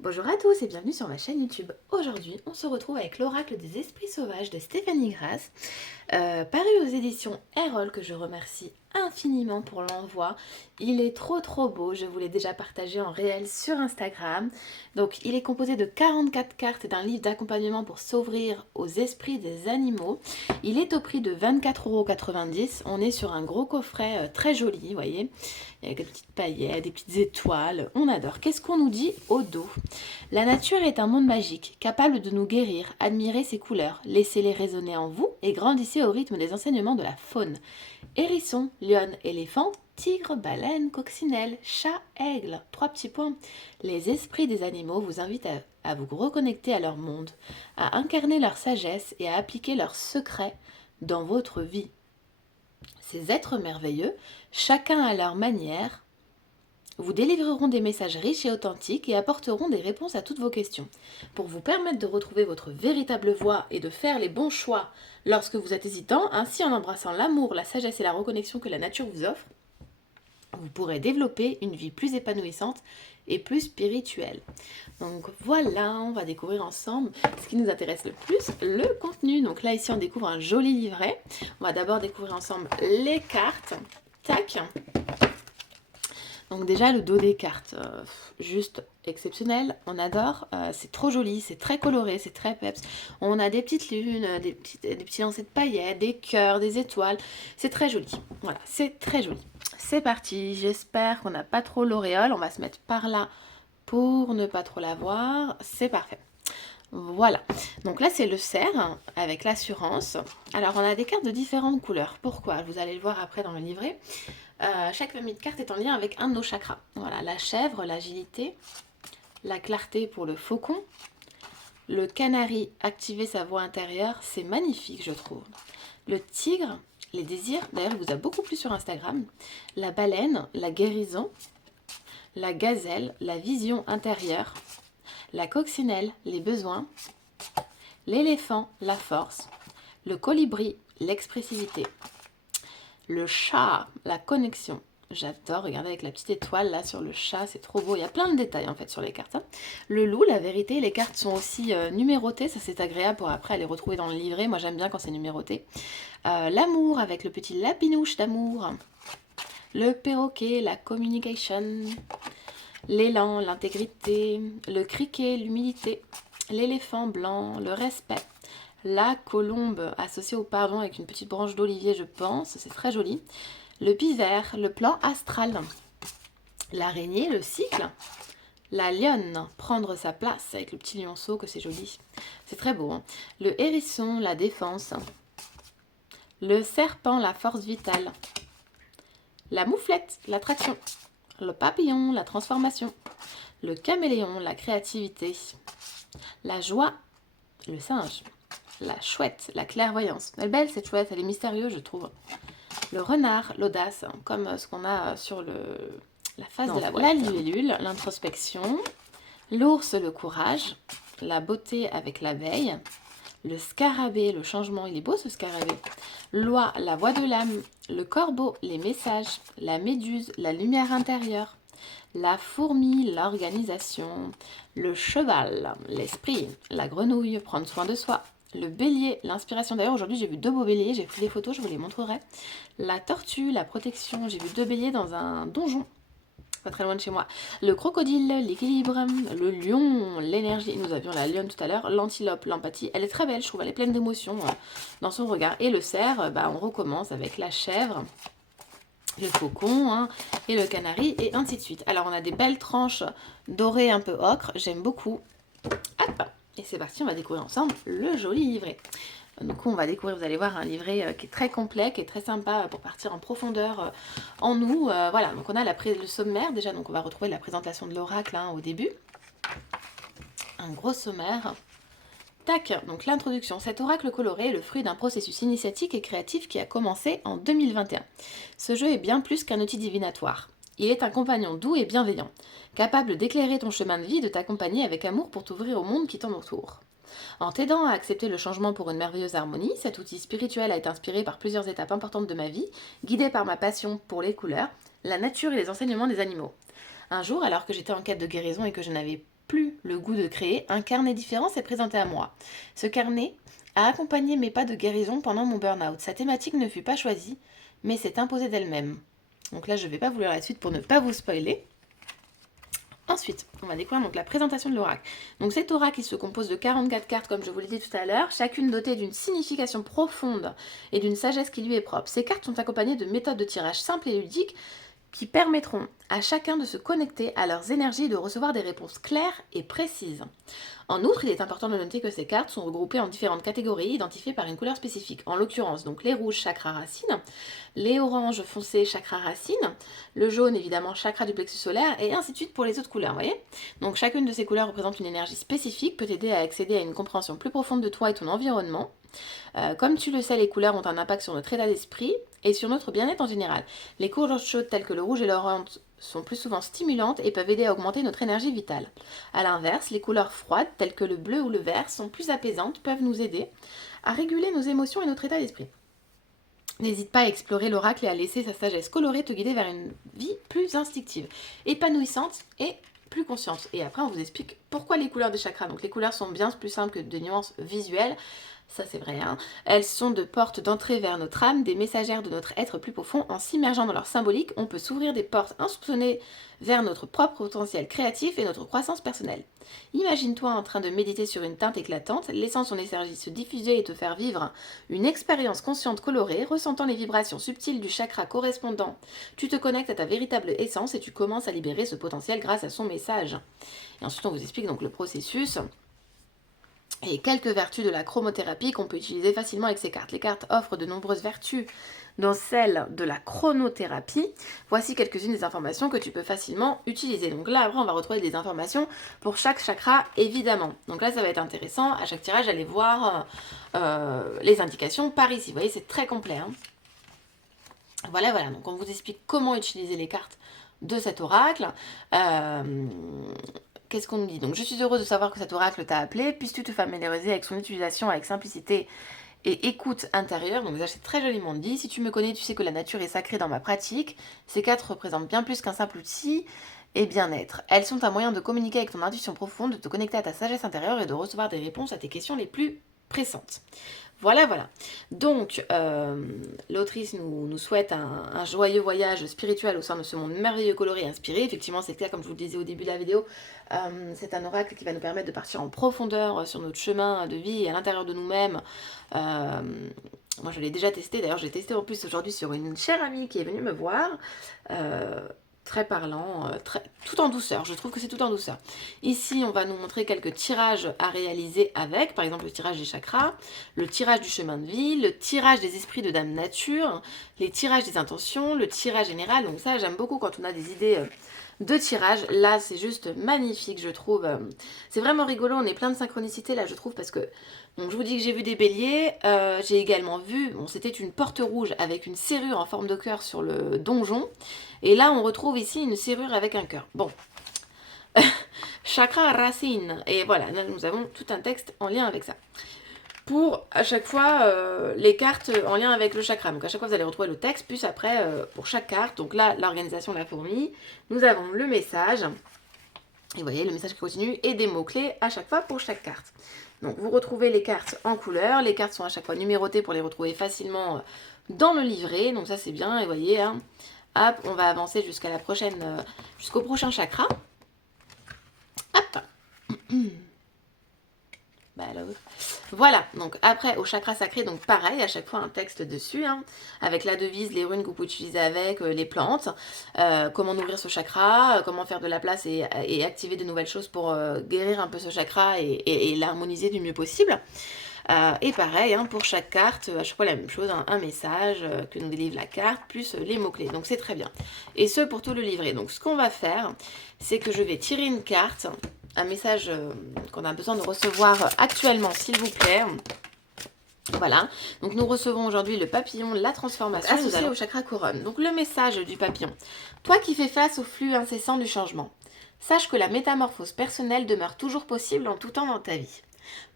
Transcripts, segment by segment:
Bonjour à tous et bienvenue sur ma chaîne YouTube. Aujourd'hui, on se retrouve avec l'oracle des esprits sauvages de Stéphanie Grass, paru aux éditions Erol, que je remercie infiniment pour l'envoi. Il est trop beau, je vous l'ai déjà partagé en réel sur Instagram. Donc il est composé de 44 cartes et d'un livre d'accompagnement pour s'ouvrir aux esprits des animaux. Il est au prix de 24,90 €. On est sur un gros coffret très joli, vous voyez, avec des petites paillettes, des petites étoiles, on adore. Qu'est-ce qu'on nous dit au dos? La nature est un monde magique, capable de nous guérir. Admirez ses couleurs, laissez-les résonner en vous et grandissez au rythme des enseignements de la faune. Hérisson, lionne, éléphant, tigre, baleine, coccinelle, chat, aigle. 3 petits points. Les esprits des animaux vous invitent à vous reconnecter à leur monde, à incarner leur sagesse et à appliquer leurs secrets dans votre vie. Ces êtres merveilleux, chacun à leur manière, vous délivreront des messages riches et authentiques et apporteront des réponses à toutes vos questions. Pour vous permettre de retrouver votre véritable voie et de faire les bons choix lorsque vous êtes hésitant, ainsi en embrassant l'amour, la sagesse et la reconnexion que la nature vous offre, vous pourrez développer une vie plus épanouissante et plus spirituelle. Donc voilà, on va découvrir ensemble ce qui nous intéresse le plus, le contenu. Donc là ici on découvre un joli livret. On va d'abord découvrir ensemble les cartes. Tac. Donc déjà le dos des cartes, juste exceptionnel, on adore, c'est trop joli, c'est très coloré, c'est très peps. On a des petites lunes, des petits lancers de paillettes, des cœurs, des étoiles, c'est très joli. Voilà, c'est très joli. C'est parti, j'espère qu'on n'a pas trop l'auréole, on va se mettre par là pour ne pas trop la voir, c'est parfait. Voilà, donc là c'est le cerf avec l'assurance. Alors on a des cartes de différentes couleurs. Pourquoi? Vous allez le voir après dans le livret. Chaque famille de cartes est en lien avec un de nos chakras. Voilà, la chèvre, l'agilité, la clarté pour le faucon, le canari, activer sa voix intérieure, c'est magnifique je trouve. Le tigre, les désirs, d'ailleurs il vous a beaucoup plu sur Instagram. La baleine, la guérison, la gazelle, la vision intérieure, la coccinelle, les besoins, l'éléphant, la force, le colibri, l'expressivité, le chat, la connexion. J'adore, regardez avec la petite étoile là sur le chat, c'est trop beau. Il y a plein de détails en fait sur les cartes. Hein. Le loup, la vérité, les cartes sont aussi numérotées, ça c'est agréable pour après les retrouver dans le livret. Moi j'aime bien quand c'est numéroté. L'amour avec le petit lapinouche d'amour. Le perroquet, la communication. L'élan, l'intégrité. Le criquet, l'humilité. L'éléphant blanc, le respect. La colombe associée au pardon avec une petite branche d'olivier, je pense, c'est très joli. Le pivert, le plan astral. L'araignée, le cycle. La lionne, prendre sa place avec le petit lionceau, que c'est joli. C'est très beau. Hein. Le hérisson, la défense. Le serpent, la force vitale. La mouflette, l'attraction. Le papillon, la transformation. Le caméléon, la créativité. La joie, le singe. La chouette, la clairvoyance. Elle est belle cette chouette, elle est mystérieuse je trouve. Le renard, l'audace, comme ce qu'on a sur la face de la boîte. La libellule, l'introspection. L'ours, le courage. La beauté avec la veille. Le scarabée, le changement, il est beau ce scarabée. L'oie, la voix de l'âme. Le corbeau, les messages. La méduse, la lumière intérieure. La fourmi, l'organisation. Le cheval, l'esprit. La grenouille, prendre soin de soi. Le bélier, l'inspiration. D'ailleurs, aujourd'hui, j'ai vu 2 beaux béliers. J'ai pris des photos, je vous les montrerai. La tortue, la protection. J'ai vu 2 béliers dans un donjon. Pas très loin de chez moi. Le crocodile, l'équilibre. Le lion, l'énergie. Nous avions la lionne tout à l'heure. L'antilope, l'empathie. Elle est très belle, je trouve. Elle est pleine d'émotions dans son regard. Et le cerf, on recommence avec la chèvre. Le faucon hein, et le canari et ainsi de suite. Alors on a des belles tranches dorées un peu ocre, j'aime beaucoup. Hop, et c'est parti, on va découvrir ensemble le joli livret. Du coup on va découvrir, vous allez voir, un livret qui est très complet, qui est très sympa pour partir en profondeur en nous. Voilà, donc on a le sommaire déjà, donc on va retrouver la présentation de l'oracle hein, au début. Un gros sommaire. Tac, donc l'introduction. Cet oracle coloré est le fruit d'un processus initiatique et créatif qui a commencé en 2021. Ce jeu est bien plus qu'un outil divinatoire. Il est un compagnon doux et bienveillant, capable d'éclairer ton chemin de vie et de t'accompagner avec amour pour t'ouvrir au monde qui t'entoure. En t'aidant à accepter le changement pour une merveilleuse harmonie, cet outil spirituel a été inspiré par plusieurs étapes importantes de ma vie, guidé par ma passion pour les couleurs, la nature et les enseignements des animaux. Un jour, alors que j'étais en quête de guérison et que je n'avais plus le goût de créer, un carnet différent s'est présenté à moi. Ce carnet a accompagné mes pas de guérison pendant mon burn-out. Sa thématique ne fut pas choisie, mais s'est imposée d'elle-même. Donc là, je ne vais pas vous lire la suite pour ne pas vous spoiler. Ensuite, on va découvrir donc la présentation de l'oracle. Donc cet oracle, il se compose de 44 cartes, comme je vous l'ai dit tout à l'heure, chacune dotée d'une signification profonde et d'une sagesse qui lui est propre. Ces cartes sont accompagnées de méthodes de tirage simples et ludiques qui permettront à chacun de se connecter à leurs énergies et de recevoir des réponses claires et précises. En outre, il est important de noter que ces cartes sont regroupées en différentes catégories identifiées par une couleur spécifique. En l'occurrence, donc les rouges chakra racine, les oranges foncés chakra racine, le jaune évidemment chakra du plexus solaire et ainsi de suite pour les autres couleurs, vous voyez. Donc chacune de ces couleurs représente une énergie spécifique, peut t'aider à accéder à une compréhension plus profonde de toi et ton environnement. Comme tu le sais, les couleurs ont un impact sur notre état d'esprit et sur notre bien-être en général. Les couleurs chaudes telles que le rouge et l'orange sont plus souvent stimulantes et peuvent aider à augmenter notre énergie vitale. A l'inverse, les couleurs froides telles que le bleu ou le vert sont plus apaisantes, peuvent nous aider à réguler nos émotions et notre état d'esprit. N'hésite pas à explorer l'oracle et à laisser sa sagesse colorée te guider vers une vie plus instinctive, épanouissante et plus consciente. Et après, on vous explique pourquoi les couleurs des chakras. Donc les couleurs sont bien plus simples que de nuances visuelles. Ça c'est vrai, hein. Elles sont de portes d'entrée vers notre âme, des messagères de notre être plus profond. En s'immergeant dans leur symbolique, on peut s'ouvrir des portes insoupçonnées vers notre propre potentiel créatif et notre croissance personnelle. Imagine-toi en train de méditer sur une teinte éclatante, laissant son énergie se diffuser et te faire vivre une expérience consciente colorée, ressentant les vibrations subtiles du chakra correspondant. Tu te connectes à ta véritable essence et tu commences à libérer ce potentiel grâce à son message. Et ensuite on vous explique donc le processus et quelques vertus de la chromothérapie qu'on peut utiliser facilement avec ces cartes. Les cartes offrent de nombreuses vertus, dont celle de la chronothérapie. Voici quelques-unes des informations que tu peux facilement utiliser. Donc là, après, on va retrouver des informations pour chaque chakra, évidemment. Donc là, ça va être intéressant. À chaque tirage, allez voir les indications par ici. Vous voyez, c'est très complet, hein. Voilà. Donc on vous explique comment utiliser les cartes de cet oracle. Qu'est-ce qu'on nous dit? Donc, je suis heureuse de savoir que cet oracle t'a appelé. Puisses-tu te familiariser avec son utilisation avec simplicité et écoute intérieure. Donc, ça, c'est très joliment dit. Si tu me connais, tu sais que la nature est sacrée dans ma pratique. Ces cartes représentent bien plus qu'un simple outil et bien-être. Elles sont un moyen de communiquer avec ton intuition profonde, de te connecter à ta sagesse intérieure et de recevoir des réponses à tes questions les plus pressantes. Voilà. Donc, l'autrice nous souhaite un joyeux voyage spirituel au sein de ce monde merveilleux, coloré et inspiré. Effectivement, c'est clair, comme je vous le disais au début de la vidéo, c'est un oracle qui va nous permettre de partir en profondeur sur notre chemin de vie à l'intérieur de nous-mêmes. Moi, je l'ai déjà testé. D'ailleurs, j'ai testé en plus aujourd'hui sur une chère amie qui est venue me voir. Très parlant, tout en douceur, je trouve que c'est tout en douceur. Ici, on va nous montrer quelques tirages à réaliser avec, par exemple le tirage des chakras, le tirage du chemin de vie, le tirage des esprits de Dame Nature, les tirages des intentions, le tirage général. Donc ça, j'aime beaucoup quand on a des idées de tirage. Là, c'est juste magnifique, je trouve. C'est vraiment rigolo, on est plein de synchronicité là, je trouve, parce que donc je vous dis que j'ai vu des béliers, j'ai également vu, c'était une porte rouge avec une serrure en forme de cœur sur le donjon, et là on retrouve ici une serrure avec un cœur. Bon, chakra racine, et voilà, là nous avons tout un texte en lien avec ça. Pour à chaque fois les cartes en lien avec le chakra. Donc à chaque fois vous allez retrouver le texte, plus après pour chaque carte. Donc là, l'organisation de la fourmi, nous avons le message, et vous voyez le message qui continue, et des mots-clés à chaque fois pour chaque carte. Donc vous retrouvez les cartes en couleur, les cartes sont à chaque fois numérotées pour les retrouver facilement dans le livret, donc ça c'est bien, et vous voyez, hein, hop, on va avancer jusqu'à la prochaine, jusqu'au prochain chakra. Hop. Voilà, donc après au chakra sacré, donc pareil, à chaque fois un texte dessus, hein, avec la devise, les runes que vous pouvez utiliser avec, les plantes, comment ouvrir ce chakra, comment faire de la place et activer de nouvelles choses pour guérir un peu ce chakra et l'harmoniser du mieux possible. Et pareil, hein, pour chaque carte, à chaque fois la même chose, hein, un message que nous délivre la carte, plus les mots-clés, donc c'est très bien. Et ce pour tout le livret. Donc ce qu'on va faire, c'est que je vais tirer une carte, un message qu'on a besoin de recevoir actuellement, s'il vous plaît. Voilà, donc nous recevons aujourd'hui le papillon, la transformation, associé au chakra couronne. Donc le message du papillon. Toi qui fais face au flux incessant du changement, sache que la métamorphose personnelle demeure toujours possible en tout temps dans ta vie.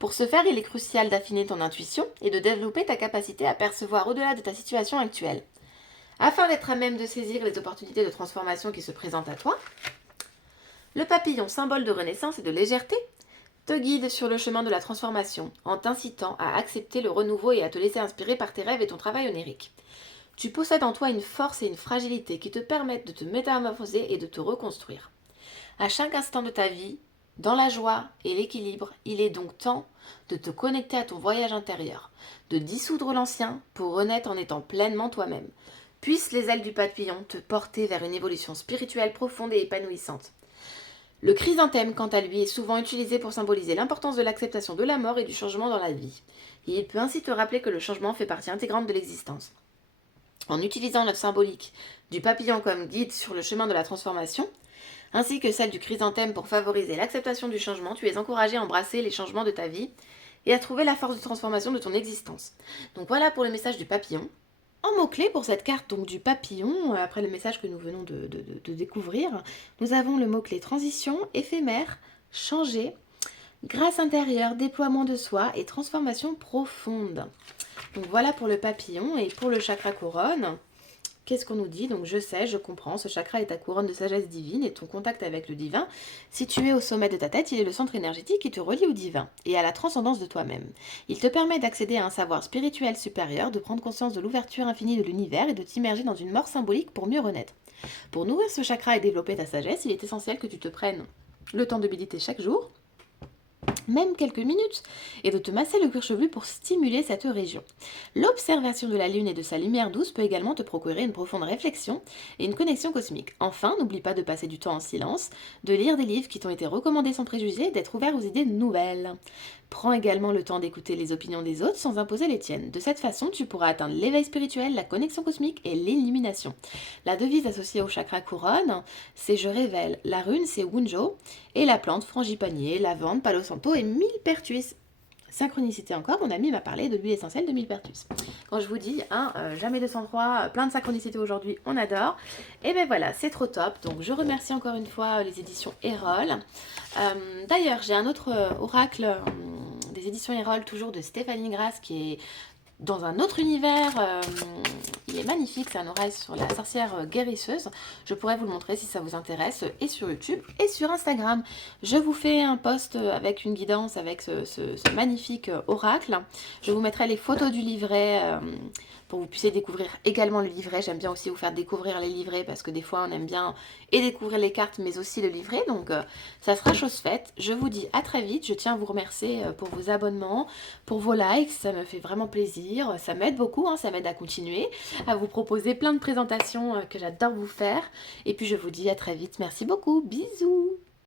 Pour ce faire, il est crucial d'affiner ton intuition et de développer ta capacité à percevoir au-delà de ta situation actuelle. Afin d'être à même de saisir les opportunités de transformation qui se présentent à toi, Le papillon, symbole de renaissance et de légèreté, te guide sur le chemin de la transformation en t'incitant à accepter le renouveau et à te laisser inspirer par tes rêves et ton travail onirique. Tu possèdes en toi une force et une fragilité qui te permettent de te métamorphoser et de te reconstruire. À chaque instant de ta vie, dans la joie et l'équilibre, il est donc temps de te connecter à ton voyage intérieur, de dissoudre l'ancien pour renaître en étant pleinement toi-même. Puissent les ailes du papillon te porter vers une évolution spirituelle profonde et épanouissante. Le chrysanthème, quant à lui, est souvent utilisé pour symboliser l'importance de l'acceptation de la mort et du changement dans la vie. Et il peut ainsi te rappeler que le changement fait partie intégrante de l'existence. En utilisant la symbolique du papillon comme guide sur le chemin de la transformation, ainsi que celle du chrysanthème pour favoriser l'acceptation du changement, tu es encouragé à embrasser les changements de ta vie et à trouver la force de transformation de ton existence. Donc voilà pour le message du papillon. En mots-clés pour cette carte donc du papillon, après le message que nous venons de découvrir, nous avons le mot-clé transition, éphémère, changer, grâce intérieure, déploiement de soi et transformation profonde. Donc voilà pour le papillon. Et pour le chakra couronne, qu'est-ce qu'on nous dit? Donc je sais, je comprends, ce chakra est ta couronne de sagesse divine et ton contact avec le divin. Situé au sommet de ta tête, il est le centre énergétique qui te relie au divin et à la transcendance de toi-même. Il te permet d'accéder à un savoir spirituel supérieur, de prendre conscience de l'ouverture infinie de l'univers et de t'immerger dans une mort symbolique pour mieux renaître. Pour nourrir ce chakra et développer ta sagesse, il est essentiel que tu te prennes le temps de méditer chaque jour, même quelques minutes, et de te masser le cuir chevelu pour stimuler cette région. L'observation de la Lune et de sa lumière douce peut également te procurer une profonde réflexion et une connexion cosmique. Enfin, n'oublie pas de passer du temps en silence, de lire des livres qui t'ont été recommandés sans préjugés et d'être ouvert aux idées nouvelles. Prends également le temps d'écouter les opinions des autres sans imposer les tiennes. De cette façon, tu pourras atteindre l'éveil spirituel, la connexion cosmique et l'illumination. La devise associée au chakra couronne, c'est je révèle. La rune, c'est Wunjo. Et la plante, frangipanier, lavande, palo santo et millepertuis. Synchronicité encore, mon ami m'a parlé de l'huile essentielle de millepertuis. Quand je vous dis, jamais 203, plein de synchronicité aujourd'hui, on adore. Et ben voilà, c'est trop top. Donc je remercie encore une fois les éditions Erol. D'ailleurs, j'ai un autre oracle des éditions Erol, toujours de Stéphanie Grasse, qui est dans un autre univers. Il est magnifique, c'est un oracle sur la sorcière guérisseuse. Je pourrais vous le montrer si ça vous intéresse, et sur YouTube et sur Instagram. Je vous fais un post avec une guidance avec ce magnifique oracle. Je vous mettrai les photos du livret pour que vous puissiez découvrir également le livret. J'aime bien aussi vous faire découvrir les livrets parce que des fois on aime bien et découvrir les cartes mais aussi le livret. Donc ça sera chose faite. Je vous dis à très vite. Je tiens à vous remercier pour vos abonnements, pour vos likes. Ça me fait vraiment plaisir. Ça m'aide beaucoup, ça m'aide à continuer, à vous proposer plein de présentations que j'adore vous faire. Et puis je vous dis à très vite. Merci beaucoup. Bisous.